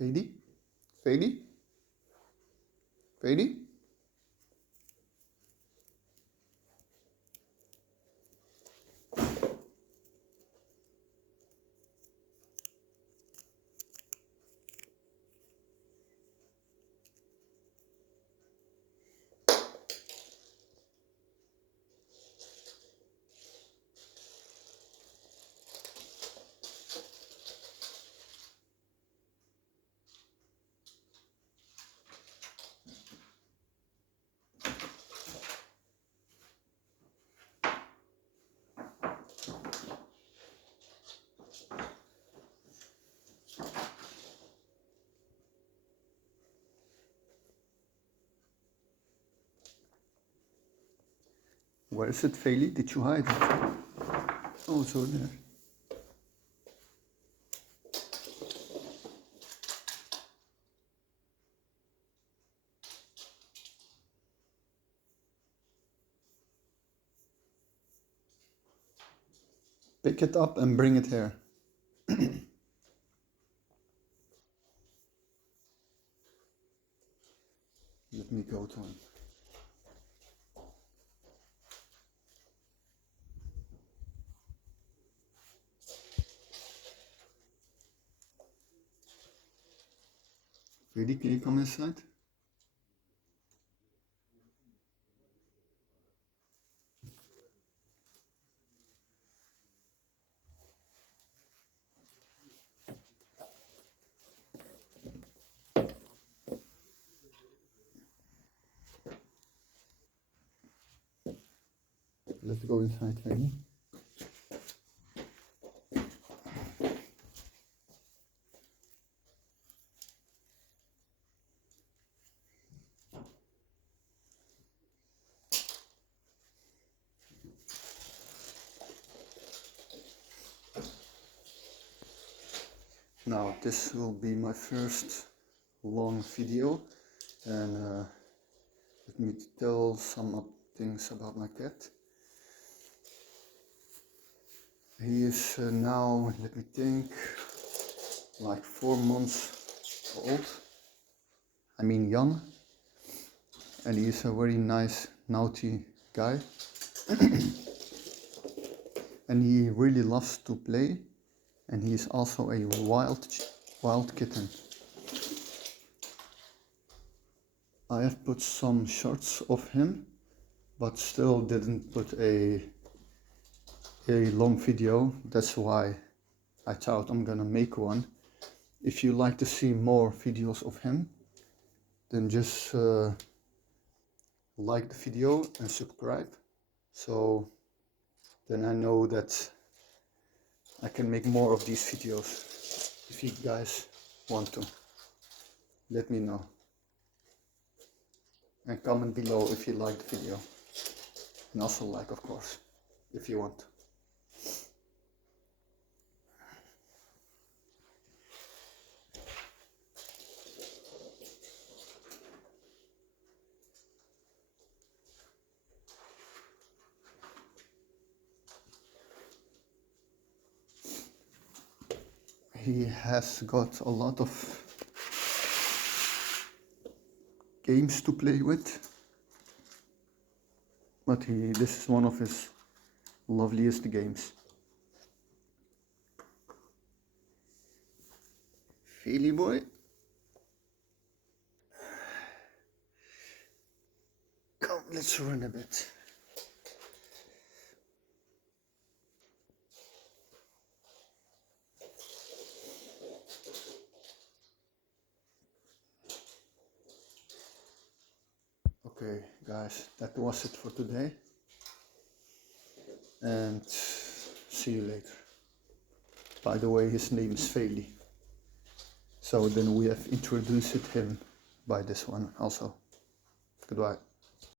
Feli? Feli? Feli? Where is it, Feli? Did you hide it? Oh, so there. Pick it up and bring it here. Let me go to him. Really, can you come inside? Let's go inside, Feli. Now, this will be my first long video, and let me tell some things about my cat. He is now, let me think, like 4 months old. I mean young. And he is a very nice, naughty guy. And he really loves to play. And he is also a wild kitten. I have put some shots of him, but still didn't put a long video. That's why I thought I'm gonna make one. If you like to see more videos of him, then just like the video and subscribe, so then I know that I can make more of these videos. If you guys want to, let me know, and comment below if you like the video, and also like, of course, if you want. He has got a lot of games to play with, but this is one of his loveliest games. Feli boy, come, let's run a bit. Okay guys, that was it for today, and see you later. By the way, his name is Feli, so then we have introduced him by this one also. Goodbye.